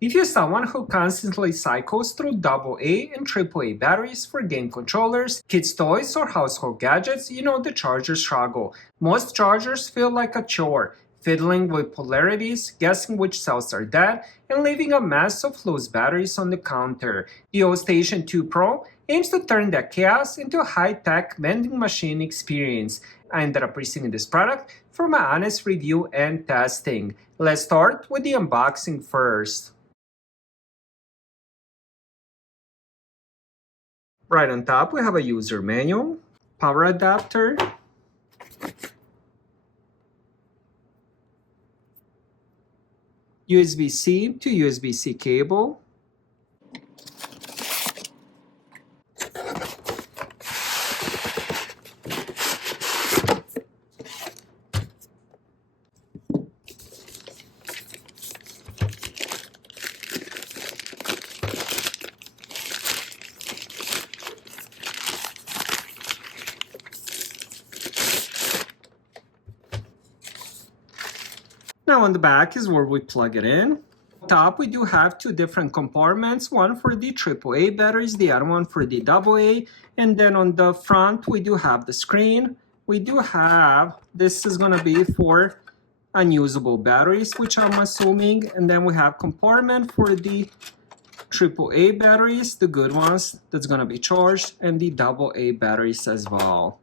If you're someone who constantly cycles through AA and AAA batteries for game controllers, kids' toys, or household gadgets, you know the charger struggle. Most chargers feel like a chore, fiddling with polarities, guessing which cells are dead, and leaving a mess of loose batteries on the counter. The Ostation 2 Pro aims to turn that chaos into a high-tech vending machine experience. I ended up receiving this product for my honest review and testing. Let's start with the unboxing first. Right on top, we have a user manual, power adapter, USB-C to USB-C cable, Now on the back is where we plug it in. On top we do have two different compartments, one for the AAA batteries, the other one for the AA. And then on the front we do have the screen. We do have, this is going to be for unusable batteries, which I'm assuming. And then we have compartment for the AAA batteries, the good ones, that's going to be charged, and the AA batteries as well.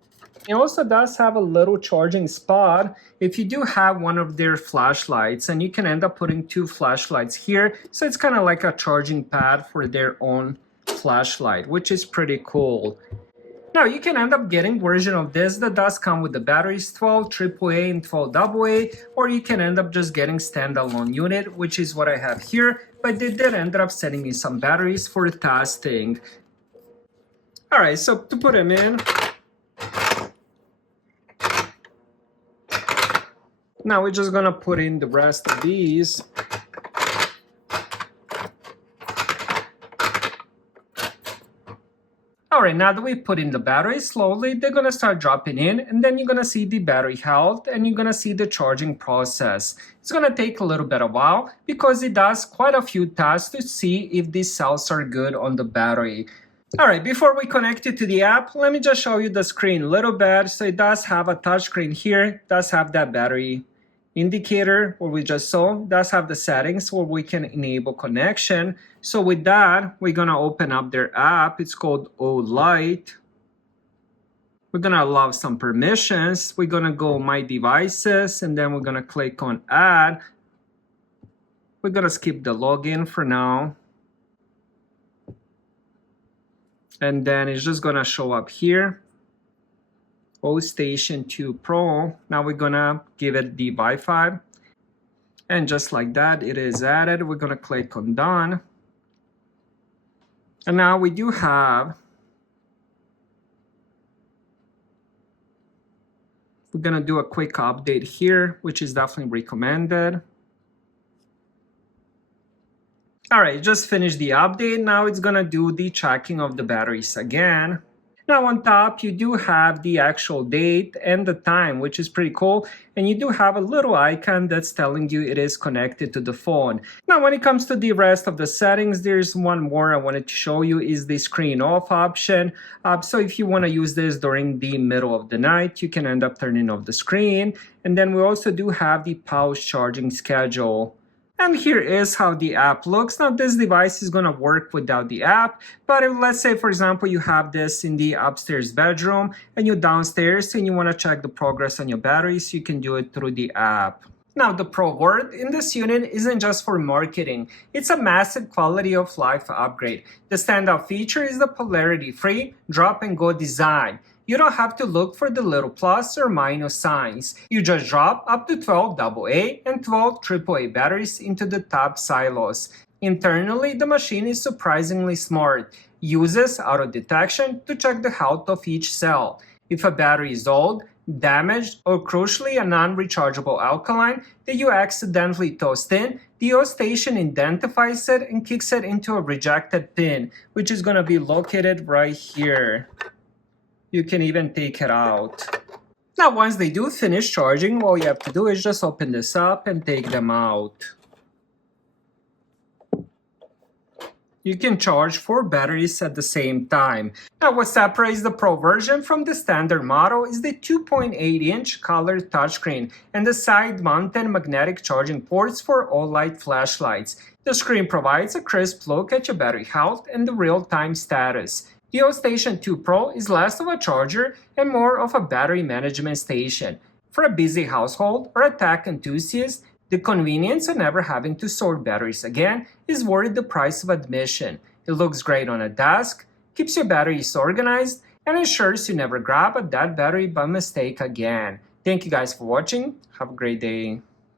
It also does have a little charging spot if you do have one of their flashlights, and you can end up putting two flashlights here. So it's kind of like a charging pad for their own flashlight, which is pretty cool. Now you can end up getting version of this that does come with the batteries, 12 AAA and 12 AA, or you can end up just getting standalone unit, which is what I have here, but they did end up sending me some batteries for testing. Alright, so to put them in, now we're just gonna put in the rest of these. Alright, now that we put in the battery, slowly they're gonna start dropping in, and then you're gonna see the battery health and you're gonna see the charging process. It's gonna take a little bit of a while because it does quite a few tests to see if these cells are good on the battery. Alright, before we connect it to the app, let me just show you the screen a little bit. So it does have a touch screen here, it does have that battery indicator where we just saw, does have the settings where we can enable connection. So with that, we're gonna open up their app. It's called O-Lite. We're gonna allow some permissions. We're gonna go My Devices, and then we're gonna click on Add. We're gonna skip the login for now. And then it's just gonna show up here. Ostation 2 Pro. Now we're gonna give it the Wi-Fi, and just like that it is added. We're gonna click on Done, and now we do have, we're gonna do a quick update here, which is definitely recommended. Alright, just finished the update. Now it's gonna do the tracking of the batteries again. Now on top, you do have the actual date and the time, which is pretty cool. And you do have a little icon that's telling you it is connected to the phone. Now, when it comes to the rest of the settings, there's one more I wanted to show you is the screen off option. So if you want to use this during the middle of the night, you can end up turning off the screen. And then we also do have the pause charging schedule. And here is how the app looks. Now this device is going to work without the app, but if, let's say for example you have this in the upstairs bedroom and you're downstairs and you want to check the progress on your batteries, you can do it through the app. Now the Pro word in this unit isn't just for marketing, it's a massive quality of life upgrade. The standout feature is the polarity-free drop and go design. You don't have to look for the little plus or minus signs. You just drop up to 12 AA and 12 AAA batteries into the top silos. Internally, the machine is surprisingly smart. Uses auto detection to check the health of each cell. If a battery is old, damaged, or crucially a non-rechargeable alkaline that you accidentally tossed in, the Ostation identifies it and kicks it into a rejected pin, which is going to be located right here. You can even take it out. Now once they do finish charging, all you have to do is just open this up and take them out. You can charge 4 batteries at the same time. Now, what separates the Pro version from the standard model is the 2.8-inch color touchscreen and the side-mounted magnetic charging ports for all-light flashlights. The screen provides a crisp look at your battery health and the real-time status. The Ostation 2 Pro is less of a charger and more of a battery management station. For a busy household or a tech enthusiast, the convenience of never having to sort batteries again is worth the price of admission. It looks great on a desk, keeps your batteries organized, and ensures you never grab a dead battery by mistake again. Thank you guys for watching. Have a great day.